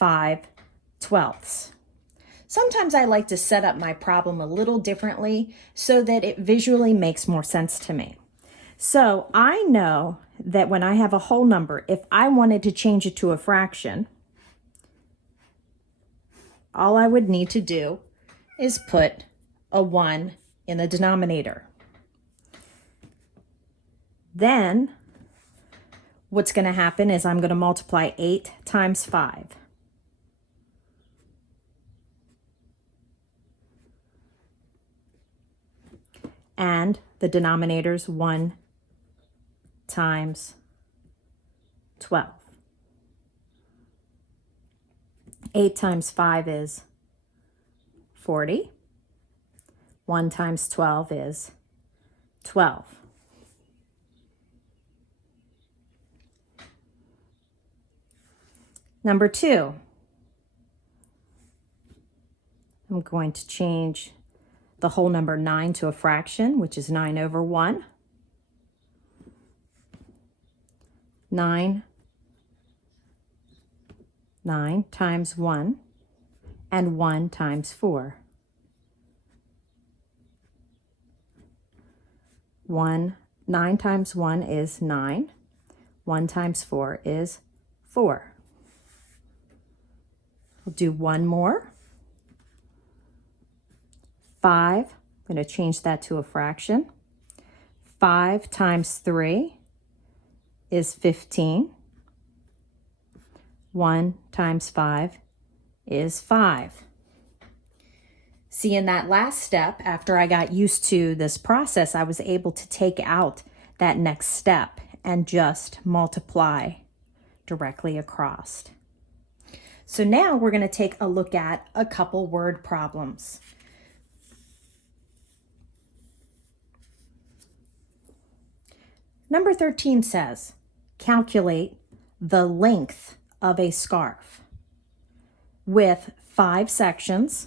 5/12. Sometimes I like to set up my problem a little differently so that it visually makes more sense to me. So I know that when I have a whole number, if I wanted to change it to a fraction, all I would need to do is put a 1 in the denominator. Then what's going to happen is I'm going to multiply 8 times 5. And the denominator's 1 times 12. 8 times 5 is 40. 1 times 12 is 12. Number 2, I'm going to change the whole number 9 to a fraction, which is 9/1. 9 times 1 and 1 times 4. 9 times 1 is 9. 1 times 4 is 4. We'll do one more. 5, I'm going to change that to a fraction. 5 times 3 is 15. 1 times 5 is 5. See, in that last step, after I got used to this process, I was able to take out that next step and just multiply directly across. So now we're going to take a look at a couple word problems. Number 13 says, calculate the length of a scarf with 5 sections.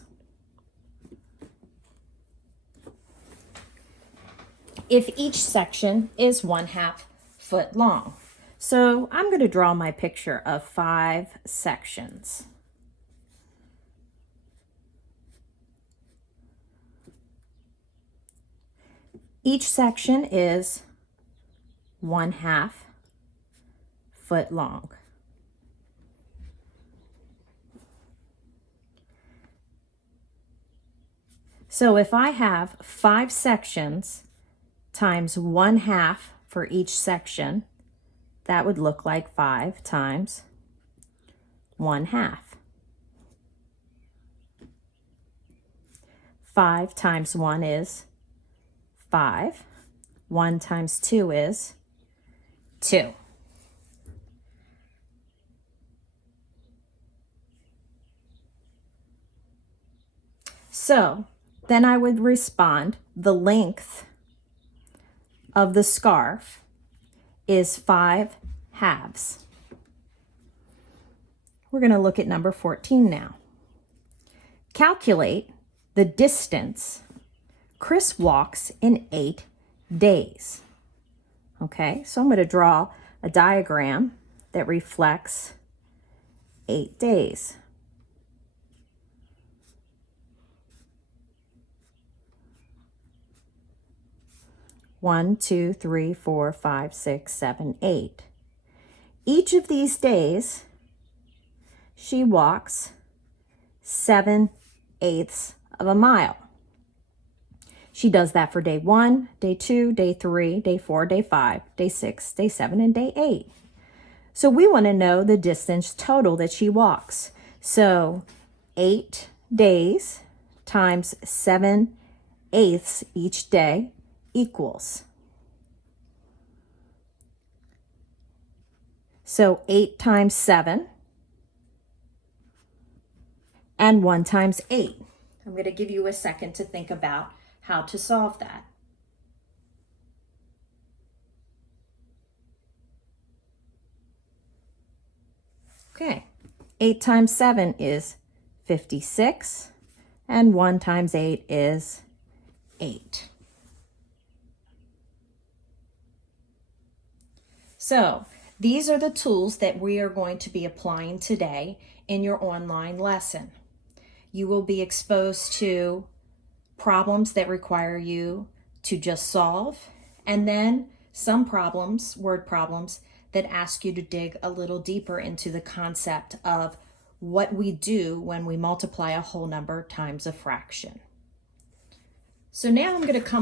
If each section is 1/2 foot long. So I'm going to draw my picture of 5 sections. Each section is 1/2 foot long. So if I have 5 sections times 1/2 for each section, that would look like 5 times 1/2. 5 times 1 is 5. 1 times 2 is 2. So then I would respond, the length of the scarf is 5/2. We're going to look at number 14 now. Calculate the distance Chris walks in 8 days. Okay, so I'm going to draw a diagram that reflects 8 days. One, 2, 3, 4, 5, 6, 7, 8. Each of these days, she walks 7/8 of a mile. She does that for day 1, day 2, day 3, day 4, day 5, day 6, day 7, and day 8. So we want to know the distance total that she walks. So 8 days times 7/8 each day equals. So 8 times 7 and 1 times 8. I'm going to give you a second to think about how to solve that. Okay, 8 times 7 is 56, and 1 times 8 is 8. So these are the tools that we are going to be applying today in your online lesson. You will be exposed to problems that require you to just solve, and then some problems, word problems, that ask you to dig a little deeper into the concept of what we do when we multiply a whole number times a fraction. So now I'm going to come